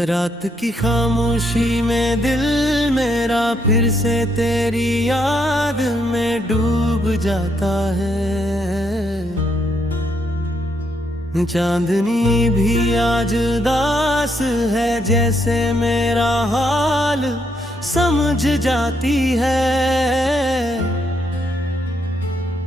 रात की खामोशी में दिल मेरा फिर से तेरी याद में डूब जाता है। चांदनी भी आज उदास है, जैसे मेरा हाल समझ जाती है।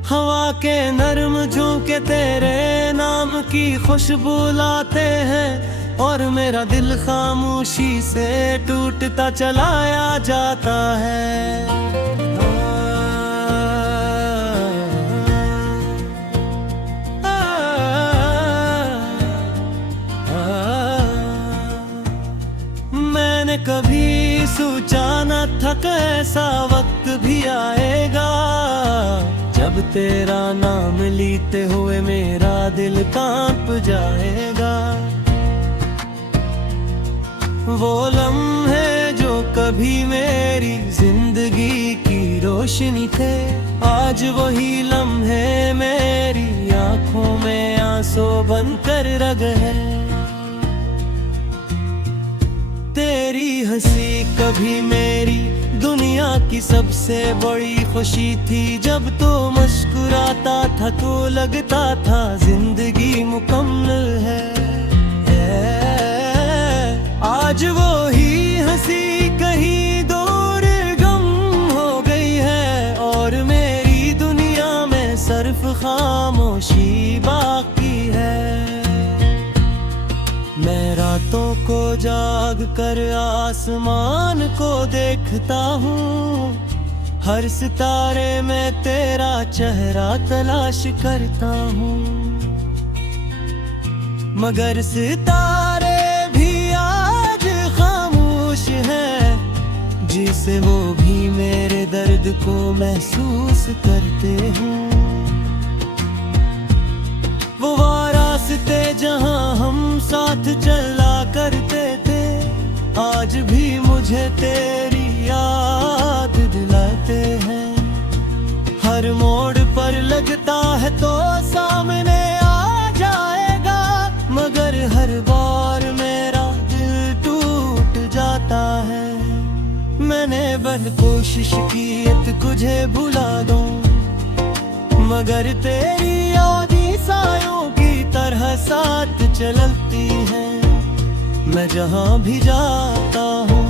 हवा के नर्म झोंके तेरे नाम की खुशबू लाते हैं, और मेरा दिल खामोशी से टूटता चलाया जाता है। मैंने कभी सोचा न था कि ऐसा वक्त भी आएगा, जब तेरा नाम लेते हुए मेरा दिल कांप जाएगा। वो लम्हे जो कभी मेरी जिंदगी की रोशनी थे, आज वही लम्हे मेरी आंखों में आंसू बनकर रह गए। तेरी हंसी कभी मेरी दुनिया की सबसे बड़ी खुशी थी, जब तो मुस्कुराता था तो लगता था जिंदगी मुकम्मल है। आज वो ही हंसी कहीं दूर गम हो गई है, और मेरी दुनिया में सिर्फ खामोशी बाकी है। मैं रातों को जाग कर आसमान को देखता हूँ, हर सितारे में तेरा चेहरा तलाश करता हूँ, मगर सितारे जिसे वो भी मेरे दर्द को महसूस करते हैं। वो रास्ते जहां हम साथ चला करते थे, आज भी मुझे तेरी याद दिलाते हैं। हर मोड़ पर लगता है तो सामने आ जाएगा, मगर हर बार मेरा दिल टूट जाता है। मैंने बड़ कोशिश की तुझे भुला दूं, मगर तेरी यादें सायों की तरह साथ चलती हैं। मैं जहां भी जाता हूँ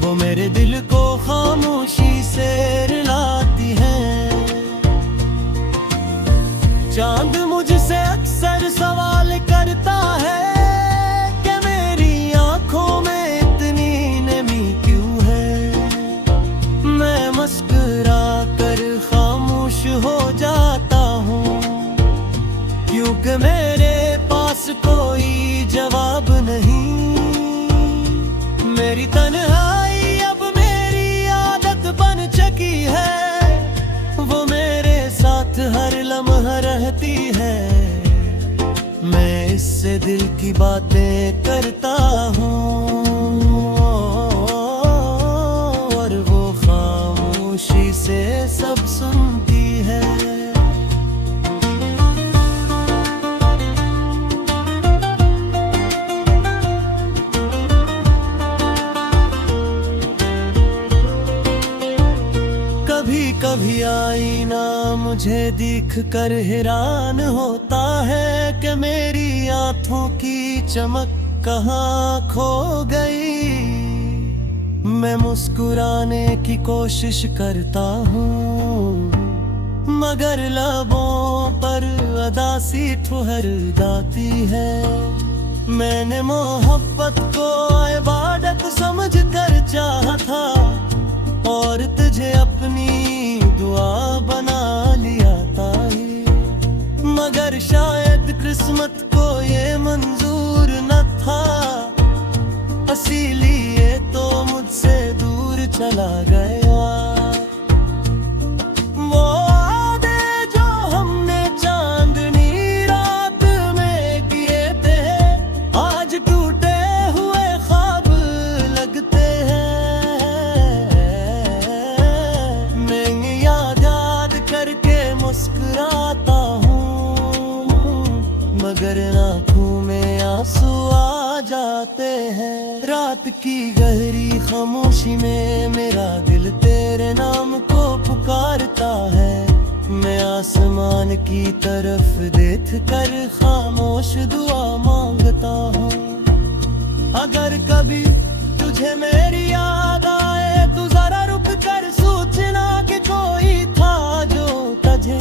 वो मेरे दिल को खामोशी से रुलाती है। चांद मुझसे अक्सर सवाल करता है कि मेरी आंखों में इतनी नमी क्यों है। मैं मुस्कुरा कर खामोश हो जाता हूँ, क्योंकि मेरे पास कोई जवाब नहीं। मेरी तन्हाई अब मेरी आदत बन चुकी है, वो मेरे साथ हर लम्हा रहती है। मैं इससे दिल की बातें करता हूँ, और वो खामोशी से सब सुनती है। कभी कभी आईना मुझे देख कर हैरान होता है कि मेरी आंखों की चमक कहाँ खो गई। मैं मुस्कुराने की कोशिश करता हूँ, मगर लबों पर उदासी ठहर जाती है। मैंने मोहब्बत को इबादत समझ कर चाहा था, और तुझे अपनी दुआ बना लिया था, मगर शायद किस्मत को ये मंजूर न था, इसीलिए तो मुझसे दूर चला गया। वो वादे जो हमने चांदनी रात में किए थे, आज टूटे हुए ख्वाब लगते हैं। जाते हैं। रात की गहरी खामोशी में मेरा दिल तेरे नाम को पुकारता है। मैं आसमान की तरफ देख कर खामोश दुआ मांगता हूँ। अगर कभी तुझे मेरी याद आए तो जरा रुक कर सोचना कि कोई था जो तुझे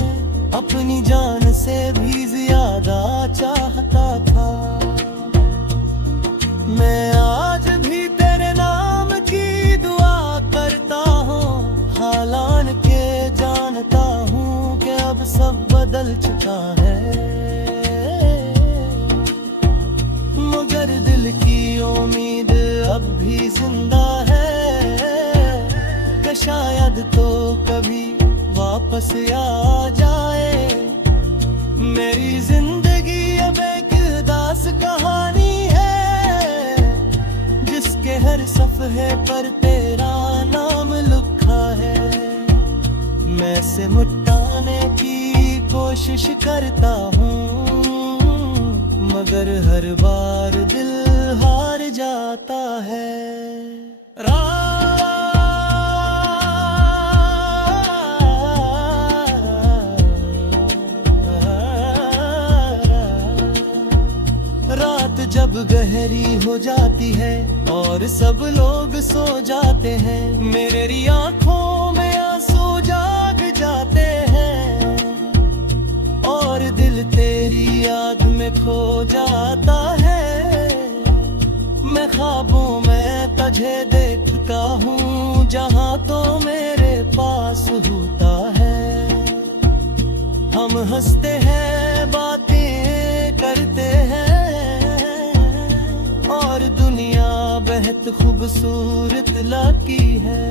अपनी जान से भी ज्यादा चाहता था। मैं आज भी तेरे नाम की दुआ करता हूँ। हालान के जानता हूँ कि अब सब बदल चुका है, मगर दिल की उम्मीद अब भी जिंदा है कि शायद तो कभी वापस आ जाए। मेरी जिंदगी अब एक दास कहानी है, जिसके हर सफ़हे पर तेरा नाम लिखा है। मैं से मिटाने की कोशिश करता हूँ, मगर हर बार दिल हार जाता है। रात जब गहरी हो जाती है और सब लोग सो जाते हैं, मेरी आंखों में आंसू जाग जाते हैं और दिल तेरी याद में खो जाता है। मैं ख्वाबों में तुझे देखता हूँ, जहाँ तो मेरे पास होता है। हम हंसते हैं, बातें करते हैं और दुनिया बेहद खूबसूरत लगती है।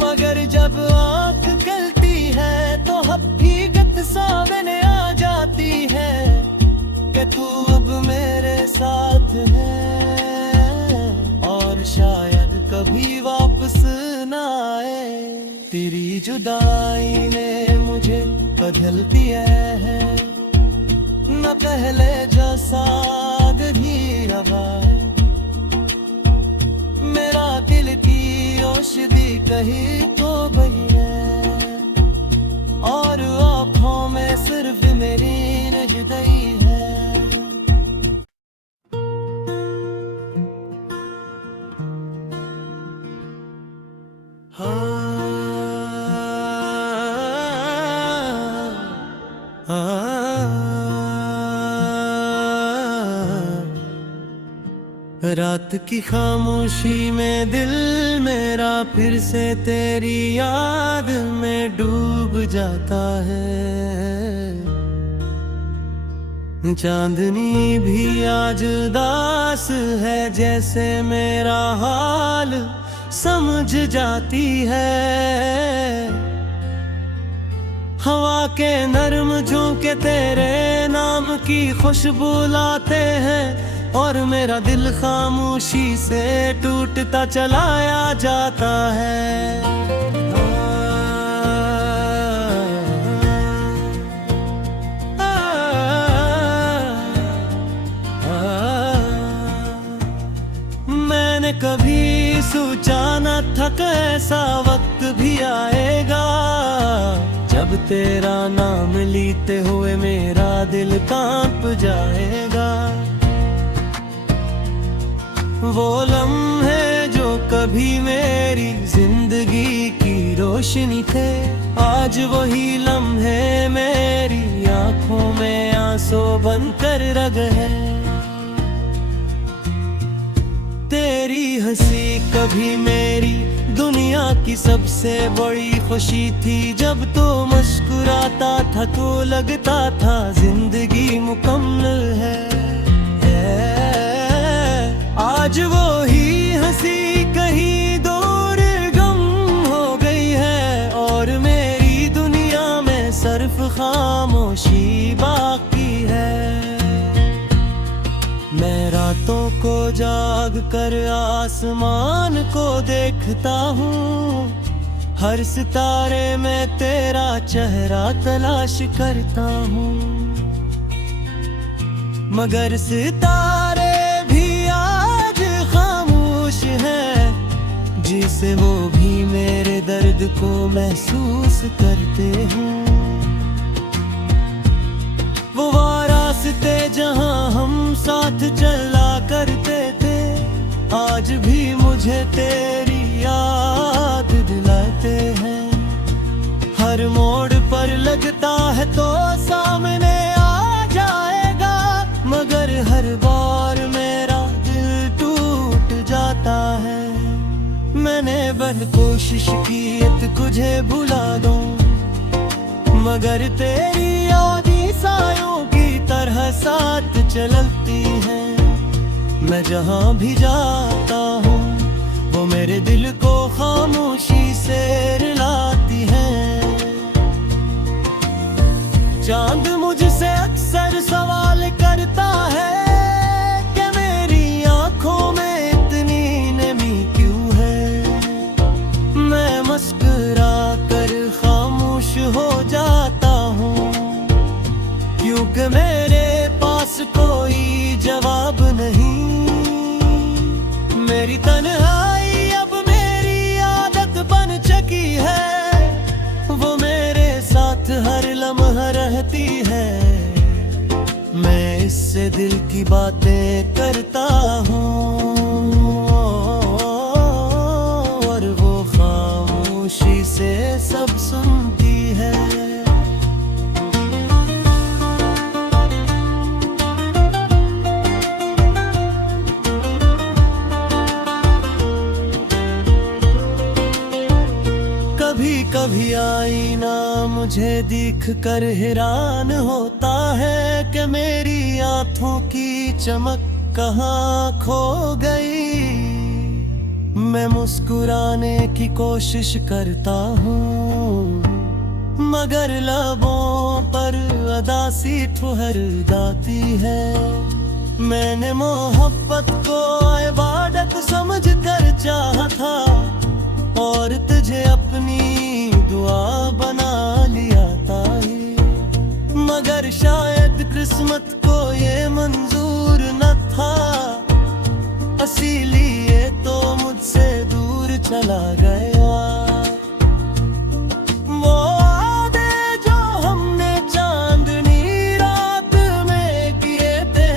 मगर जब आँख खुलती है तो हकीकत सामने आ जाती है कि तू अब मेरे साथ है और शायद कभी वापस ना आए। तेरी जुदाई ने मुझे बदल दिया है, न पहले जैसा भी रहा है। मेरा दिल की औषधि कहीं तो गई है और आँखों में सिर्फ मेरी नजदई है। रात की खामोशी में दिल मेरा फिर से तेरी याद में डूब जाता है। चांदनी भी आज उदास है, जैसे मेरा हाल समझ जाती है। हवा के नरम झोंके तेरे नाम की खुशबू लाते हैं और मेरा दिल खामोशी से टूटता चलाया जाता है। मैंने कभी सोचा न था कि ऐसा वक्त भी आएगा जब तेरा नाम लेते हुए मेरा दिल कांप जाएगा। वो लम्हे जो कभी मेरी जिंदगी की रोशनी थे, आज वही लम्हे मेरी आंखों में आंसू बनकर रह गए। तेरी हंसी कभी मेरी दुनिया की सबसे बड़ी खुशी थी। जब तो मुस्कुराता था तो लगता था जिंदगी मुकम्मल है। आज वो ही हंसी कहीं दूर गम हो गई है और मेरी दुनिया में सिर्फ खामोशी बाकी है। मैं रातों को जाग कर आसमान को देखता हूँ, हर सितारे में तेरा चेहरा तलाश करता हूँ, मगर सितारे भी जिसे वो भी मेरे दर्द को महसूस करते हैं। वो रास्ते जहां हम साथ चला करते थे, आज भी मुझे तेरी याद दिलाते हैं। हर मोड़ पर लगता है तो सामने आ जाएगा, मगर हर बार मेरा दिल टूट जाता है। मैंने बड़ कोशिश की तुझे भुला दूं, मगर तेरी यादें सायों की तरह साथ चलती है। मैं जहां भी जाता हूँ वो मेरे दिल को खामोशी से रुलाती है। चांद मुझसे अक्सर सवाल करता है कि मेरी आंखों में इतनी नमी क्यों है। मैं मुस्कुरा कर खामोश हो जाता हूँ, क्योंकि मेरे पास कोई जवाब नहीं। मेरी तन्हाई अब मेरी आदत बन चुकी है, वो मेरे साथ हर लम्हा रहती है। मैं इससे दिल की बातें करता हूँ और वो खामोशी से सब सुनती है। कभी कभी आईना मुझे देख कर हैरान होता है कि मेरी आंखों की चमक कहाँ खो गई। मैं मुस्कुराने की कोशिश करता हूँ, मगर लबों पर उदासी ठहर जाती है। मैंने मोहब्बत को इबादत समझ कर चाहा था, और तुझे अपनी दुआ बना लिया था ही। मगर शायद किस्मत को ये मंजूर न था, इसीलिए तो मुझसे दूर चला गया। वो वादे जो हमने चांदनी रात में किए थे,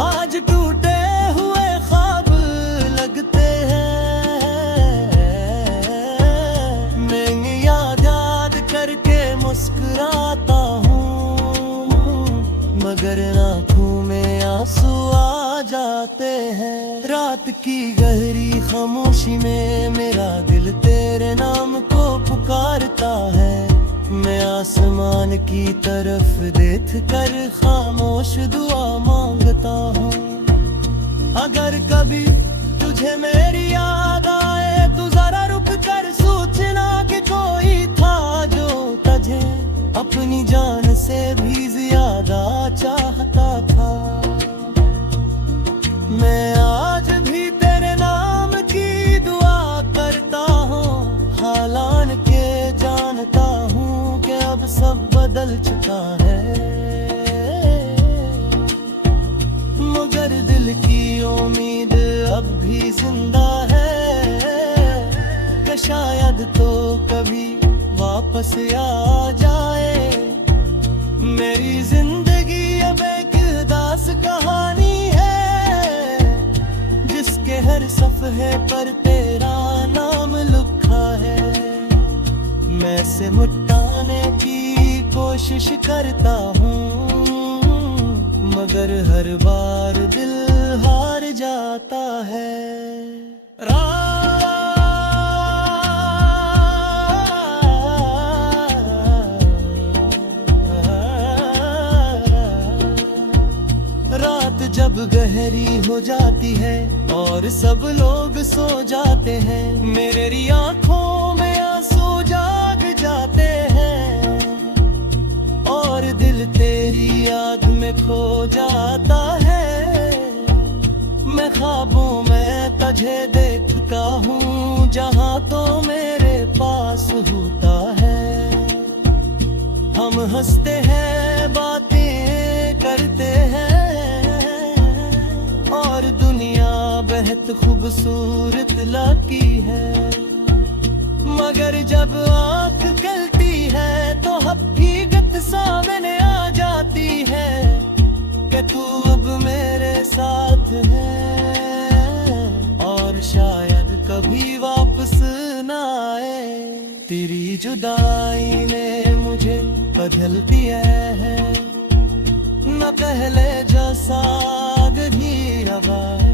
आज टूटे हुए ख्वाब लगते हैं। करके मुस्कुराता हूँ, मगर आँखों में आंसू आ जाते हैं। रात की गहरी खामोशी में मेरा दिल तेरे नाम को पुकारता है। मैं आसमान की तरफ देख कर खामोश दुआ मांगता हूँ। अगर कभी तुझे मेरी याद आए तो जरा रुक कर सोचना कि कोई था जो तुझे अपनी जान से भी ज्यादा चाहता था। मैं आज भी तेरे नाम की दुआ करता हूँ, हालान के जानता हूँ कि अब सब बदल चुका है। मगर दिल की उम्मीद अब भी जिंदा है कि शायद तो कभी वापस आ जाए। मेरी जिंदगी अब एक उदास कहानी है, जिसके हर सफ़हे पर तेरा नाम लिखा है। मैं से मिटाने की कोशिश करता हूँ, मगर हर बार दिल हार जाता है। रात जब गहरी हो जाती है और सब लोग सो जाते हैं, मेरी आंखों में आंसू जाग जाते हैं और दिल तेरी याद में खो जाता है। मैं ख्वाबों में तुझे देखता हूँ, जहाँ तो मेरे पास होता है। हम हंसते हैं, बातें करते हैं और दुनिया महत खूबसूरत लाकी है, मगर जब आँख खुलती है तो हकीकत सामने आ जाती है कि तू अब मेरे साथ है और शायद कभी वापस ना आए। तेरी जुदाई ने मुझे बदल दिया है, न पहले जैसा भी रवा है।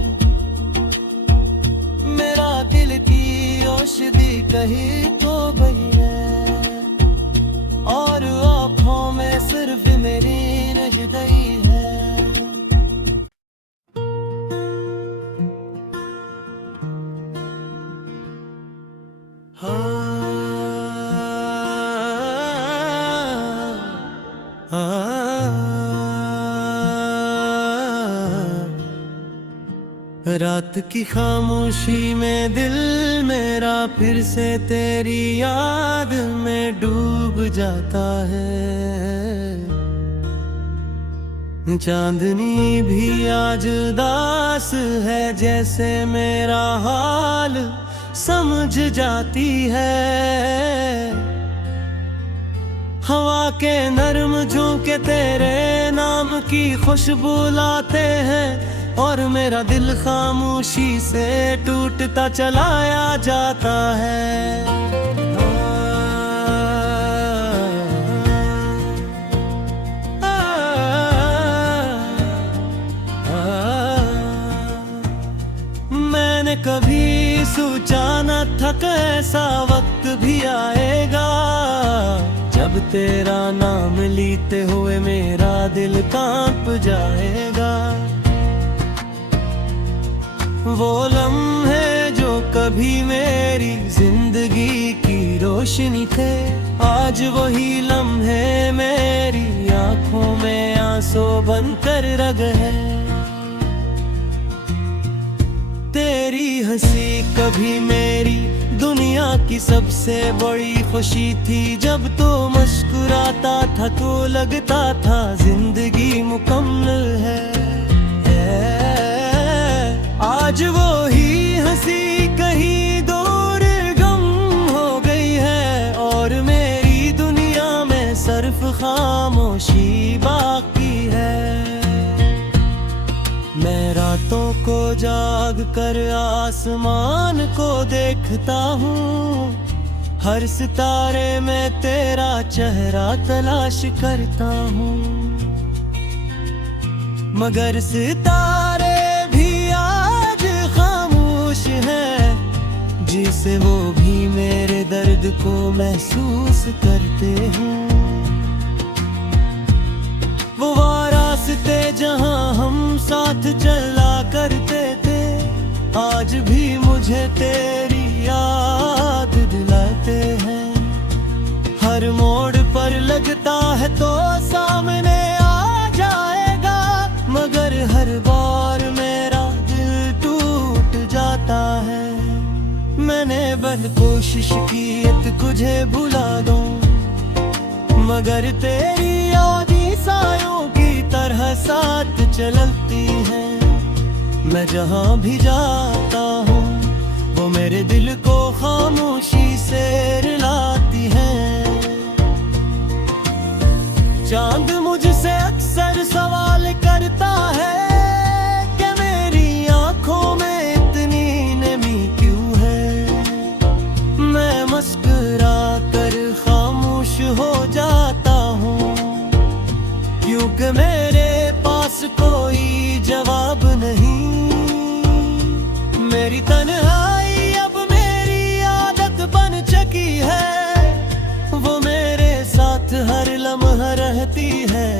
मेरा दिल की औषधि कहीं तो गई है और आँखों में सिर्फ मेरी नजदई है। रात की खामोशी में दिल मेरा फिर से तेरी याद में डूब जाता है। चांदनी भी आज उदास है, जैसे मेरा हाल समझ जाती है। हवा के नरम झोंके तेरे नाम की खुशबू लाते हैं और मेरा दिल खामोशी से टूटता चलाया जाता है। मैंने कभी सोचा न था कि ऐसा वक्त भी आएगा जब तेरा नाम लेते हुए मेरा दिल कांप जाएगा। वो लम्हे जो कभी मेरी जिंदगी की रोशनी थे, आज वही लम्हे मेरी आंखों में आंसू बनकर रह गए। तेरी हंसी कभी मेरी दुनिया की सबसे बड़ी खुशी थी, जब तो मुस्कुराता था तो लगता था जिंदगी मुकम्मल है। आज वो ही हंसी कहीं दूर गम हो गई है और मेरी दुनिया में सिर्फ खामोशी बाकी है। मैं रातों को जाग कर आसमान को देखता हूँ, हर सितारे में तेरा चेहरा तलाश करता हूँ, मगर सितारे जिसे वो भी मेरे दर्द को महसूस करते हैं। वो रास्ते जहां हम साथ चला करते थे, आज भी मुझे तेरी याद दिलाते हैं। हर मोड़ पर लगता है तो सामने आ जाएगा, मगर हर बार मेरा दिल टूट जाता है। मैंने बद कोशिश की तुझे भुला दूं, मगर तेरी यादें सायों की तरह साथ चलती हैं। मैं जहां भी जाता हूँ वो मेरे दिल को खामोशी से रुलाती है। चांद मुझसे अक्सर सवाल करता है कि मेरी आंखों में इतनी नमी क्यों है। मैं मुस्कुरा कर खामोश हो जाता हूँ, क्योंकि मेरे पास कोई जवाब नहीं। मेरी तन्हाई अब मेरी आदत बन चुकी है, वो मेरे साथ हर लम्हा रहती है।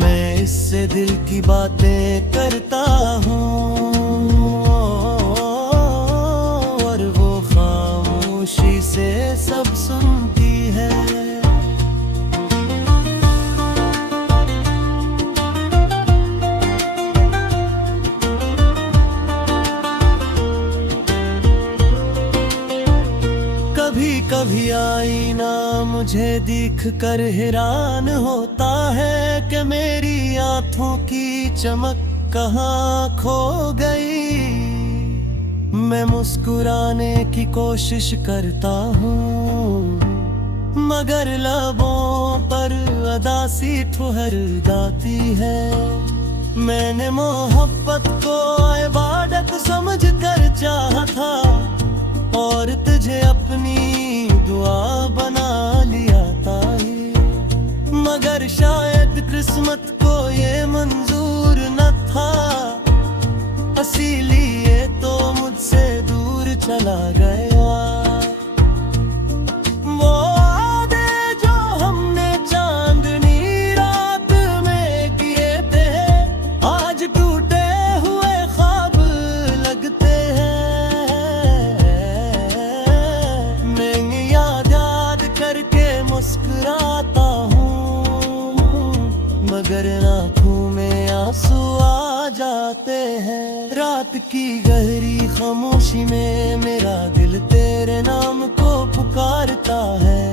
मैं इससे दिल की बातें करता हूँ और वो खामोशी से सब सुनती है। कभी कभी आईना मुझे देख कर हैरान होता है कि मेरी आँखों की चमक कहाँ खो गई। मैं मुस्कुराने की कोशिश करता हूँ, मगर लबों पर अदासी ठुहर जाती है। मैंने मोहब्बत को इबादत समझ कर चाहा था, और तुझे अपनी दुआ बना लिया था। मगर शायद किस्मत को ये मंजूर न था, इसीलिए तो मुझसे दूर चला गया। वो वादे जो हमने चांदनी रात में किए थे, आज टूटे हुए ख्वाब लगते हैं। मैं याद करके मुस्कुराता हूँ, मगर आँखों में आंसू आ जाते हैं। रात की गहरी खामोशी में मेरा दिल तेरे नाम को पुकारता है।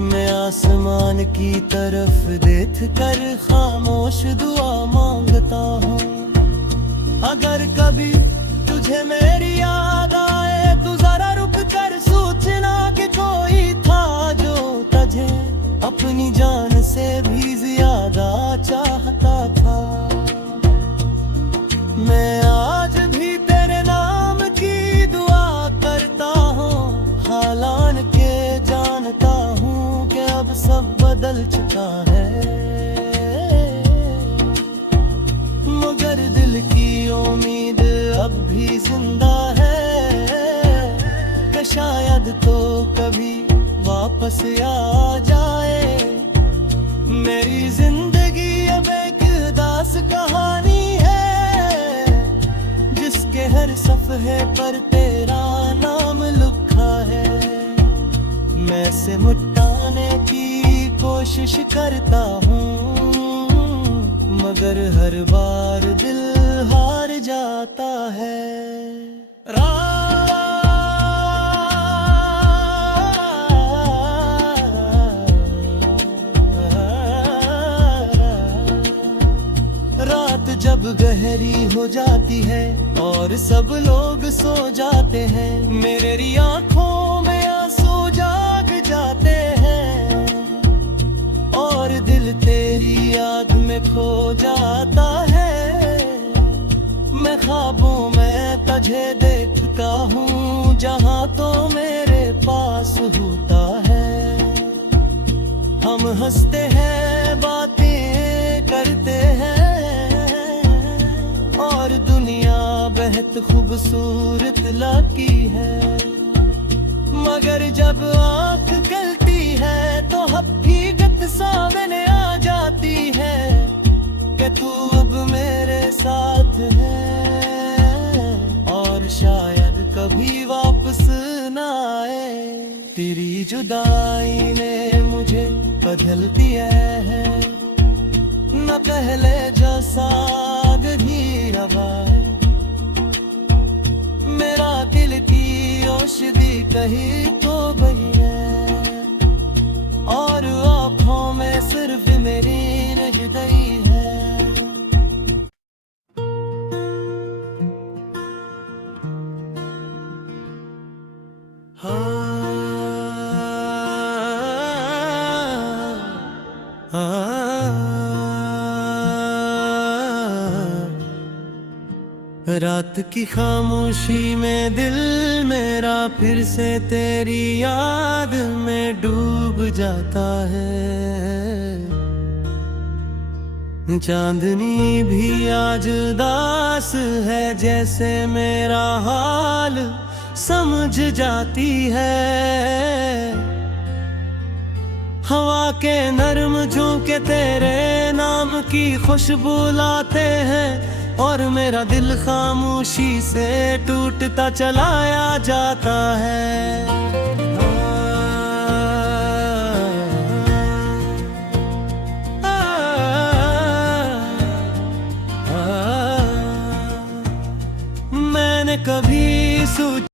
मैं आसमान की तरफ देख कर खामोश दुआ मांगता हूँ। अगर कभी तुझे मेरी याद आए तो जरा रुक कर सोचना कि कोई था जो तुझे अपनी जान से भी ज्यादा चाहता था। मैं आज भी तेरे नाम की दुआ करता हूँ, हालांकि जानता हूँ कि अब सब बदल चुका है। मगर दिल की उम्मीद अब भी जिंदा है, कि शायद तो कभी वापस आ जाए। मेरी जिंदगी अब एक दास कहानी है, जिसके हर सफ़हे पर तेरा नाम लिखा है। मैं से मिटाने की कोशिश करता हूँ, मगर हर बार दिल हार जाता है। रात जब गहरी हो जाती है और सब लोग सो जाते हैं, मेरी आँखों में आंसू जाग जाते हैं, और दिल तेरी याद में खो जाता है। मैं ख्वाबों में तुझे देखता हूँ, जहाँ तो मेरे पास होता है। हम हंसते हैं, बातें करते हैं, और दुनिया बेहद खूबसूरत लगती है। मगर जब आँख खुलती है तो हकीकत सामने आ जाती है, कि तू अब मेरे साथ है, और शायद कभी वापस न आए। तेरी जुदाई ने मुझे बदल दिया है, न पहले जैसा गधी आवाज़। मेरा दिल की औषधि कहीं तो गई है, और आँखों में सिर्फ मेरी रही है। रात की खामोशी में दिल मेरा फिर से तेरी याद में डूब जाता है। चांदनी भी आज उदास है, जैसे मेरा हाल समझ जाती है। हवा के नरम झोंके तेरे नाम की खुशबू लाते हैं, और मेरा दिल खामोशी से टूटता चलाया जाता है। मैंने कभी